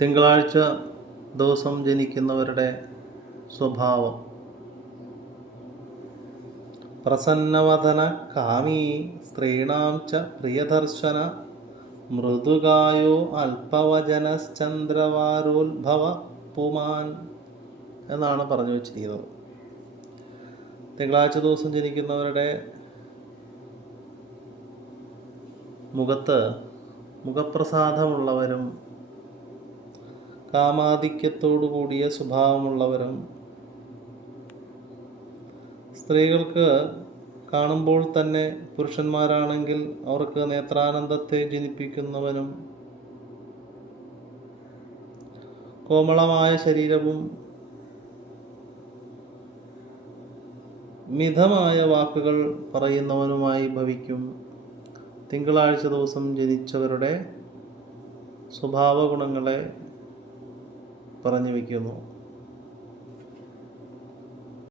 തിങ്കളാഴ്ച ദിവസം ജനിക്കുന്നവരുടെ സ്വഭാവം: പ്രസന്നവദന, കാമീ, സ്ത്രീണാം ച പ്രിയദർശന, മൃദുകായോ, അല്പവചനശ്ചന്ദ്രവാരോത്ഭവ പുമാൻ എന്നാണ് പറഞ്ഞു വച്ചിരിക്കുന്നത്. തിങ്കളാഴ്ച ദിവസം ജനിക്കുന്നവരുടെ മുഖത്ത് മുഖപ്രസാദമുള്ളവരും കാമാധിക്യത്തോടു കൂടിയ സ്വഭാവമുള്ളവരും, സ്ത്രീകൾക്ക് കാണുമ്പോൾ തന്നെ പുരുഷന്മാരാണെങ്കിൽ അവർക്ക് നേത്രാനന്ദത്തെ ജനിപ്പിക്കുന്നവനും, കോമളമായ ശരീരവും മിതമായ വാക്കുകൾ പറയുന്നവനുമായി ഭവിക്കും. തിങ്കളാഴ്ച ദിവസം ജനിച്ചവരുടെ സ്വഭാവ ഗുണങ്ങളെ പറഞ്ഞു വയ്ക്കുന്നു.